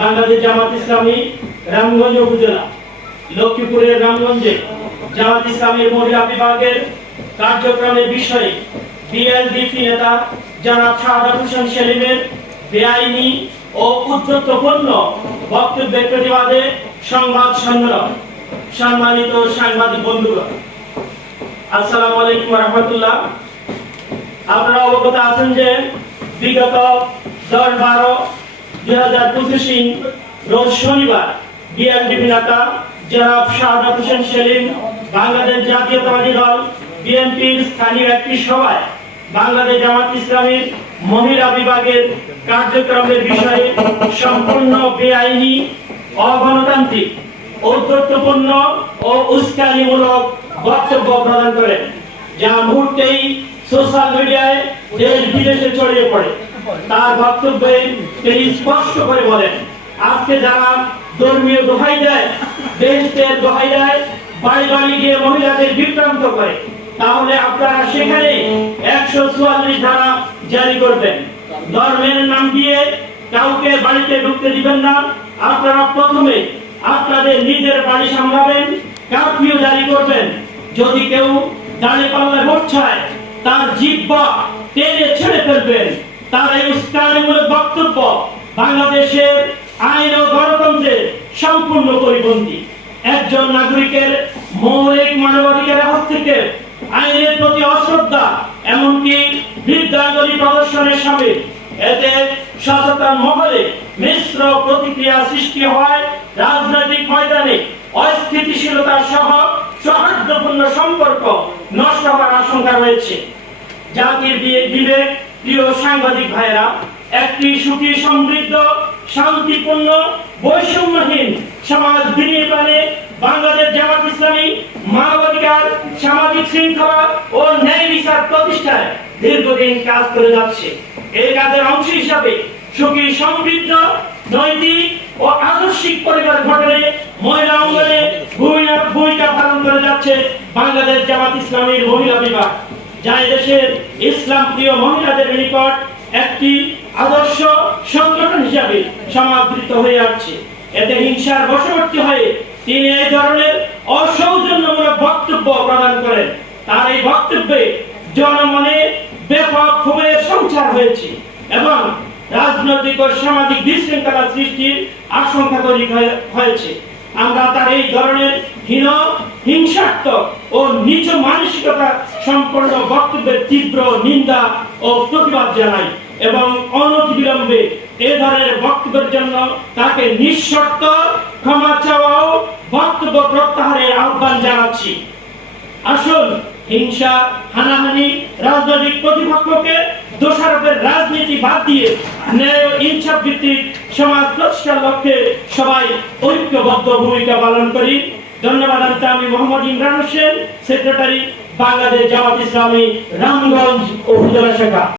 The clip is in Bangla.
বাংলাদেশ জামাত ইসলামী, রামগঞ্জ উপজেলা, লক্ষ্মীপুরের রামগঞ্জে। জামাত ইসলামের মহিলা বিভাগের কার্যক্রমের বিষয়ে বিএলডিপি নেতা জনাব শাহাদাত হোসেন সেলিমের বেআইনি ও উদ্ধত্তপূর্ণ বক্তব্যের প্রতিবাদে সংবাদ সম্মেলন। সম্মানিত সাংবাদিক বন্ধুগণ, আসসালামু আলাইকুম রহমতুল্লাহ। আপনারা অবগত আছেন যে বিগত দশ বারো দুই হাজার পঁচিশ রোজ শনিবার বিএনপি নেতা শাহাদাত হোসেন সেলিম বাংলাদেশ জাতীয়তাবাদী দল বিএনপির স্থানীয় একটি সভায় বাংলাদেশ জামাত ইসলামীর মহিলা বিভাগের কার্যক্রমের বিষয়ে সম্পূর্ণ বেআইনি, অগণতান্ত্রিক ঔদ্ধত্যপূর্ণ ও উস্কানিমূলক বক্তব্য প্রদান করেন, যা মুহূর্তেই সোশ্যাল মিডিয়ায় দেশ বিদেশে ছড়িয়ে পড়ে। তার বক্তব্যে তিনি স্পষ্ট করে বলেন, আজকে যারা ধর্মীয় দোহাই দেয় দেশের দোহাই দেয় বাড়ি বাড়ি গিয়ে মহিলাদের বিভ্রান্ত করে, তাহলে আপনারা সেখানে একশো চুয়াল্লিশ ধারা জারি করবেন। ধর্মের নাম দিয়ে কাউকে বাড়িতে ঢুকতে দিবেন না। আপনারা প্রথমে আপনাদের নিজের বাড়ি সামলাবেন কারফিউ জারি করবেন। যদি কেউ দাঁড়ে পাল্লায় চায়, তার জিব্বা টেনে ছেড়ে তার এই বক্তব্য বাংলাদেশের আইন ও গণতন্ত্রের সম্পূর্ণ পরিপন্থী। একজন নাগরিকের মৌলিক মানবাধিকারের হস্তক্ষেপ, আইনের প্রতি অশ্রদ্ধা, এমনকি বিদ্যাঙ্গলী প্রদর্শনের সামিল। এতে সচেতন মহলে মিশ্র প্রতিক্রিয়া সৃষ্টি হয় রাজনৈতিক ময়দানে। অস্থিতিশীলতা সহ সৌহার্দ্যপূর্ণ সম্পর্ক নষ্ট হওয়ার আশঙ্কা রয়েছে। জাতির বিবেক প্রিয় সাংবাদিক ভাইরা একটি সুখী, সমৃদ্ধ, শান্তিপূর্ণ, বৈষম্যহীন সমাজ বাংলাদেশ জামাত ইসলামী মানবাধিকার, সামাজিক শৃঙ্খলা ও ন্যায় বিচার প্রতিষ্ঠায় দীর্ঘদিন কাজ করে যাচ্ছে। এই কাজের অংশ হিসাবে সুখী, সমৃদ্ধ, নৈতিক ও আদর্শিক পরিবার মহিলা অঙ্গনে ভূমিকা পালন করে যাচ্ছে বাংলাদেশ জামাত ইসলামীর মহিলা বিভাগ। যা দেশের ইসলাম প্রিয় মহিলাদের নিকট একটি আদর্শ সংগঠন হিসাবে সমাদৃত হয়ে আসছে। এতে হিংসার বশবর্তী হয়ে তিনি এই ধরনের অসৌজন্যমূলক বক্তব্য প্রদান করেন। তার এই বক্তব্যে জনমনে ব্যাপক ক্ষোভের সঞ্চার হয়েছে এবং রাজনৈতিক ও সামাজিক বিশৃঙ্খলা সৃষ্টির আশঙ্কা তৈরি হয়েছে। আমরা তার এই ধরনের হীন, হিংসাত্মক ও নিচ মানসিকতা সম্পন্ন বক্তব্যের তীব্র নিন্দা ও প্রতিবাদ জানাই এবং অনতিবিলম্বে এ ধরনের বক্তব্যের জন্য তাকে নিঃশর্ত ক্ষমা বক্তব্য প্রত্যাহারের আহ্বান জানাচ্ছি। আসুন, হিংসা, হানাহানি, রাজনৈতিক প্রতিপক্ষকে দোষারোপের রাজনীতি বাদ দিয়ে ন্যায় ইনসাফ ভিত্তিক সমাজ প্রতিষ্ঠার লক্ষ্যে সবাই ঐক্যবদ্ধ ভূমিকা পালন করি। ধন্যবাদ আনতে আমি মোহাম্মদ ইমরান হোসেন সেক্রেটারি বাংলাদেশ জামাত ইসলামী রামগঞ্জ উপজেলা শাখা।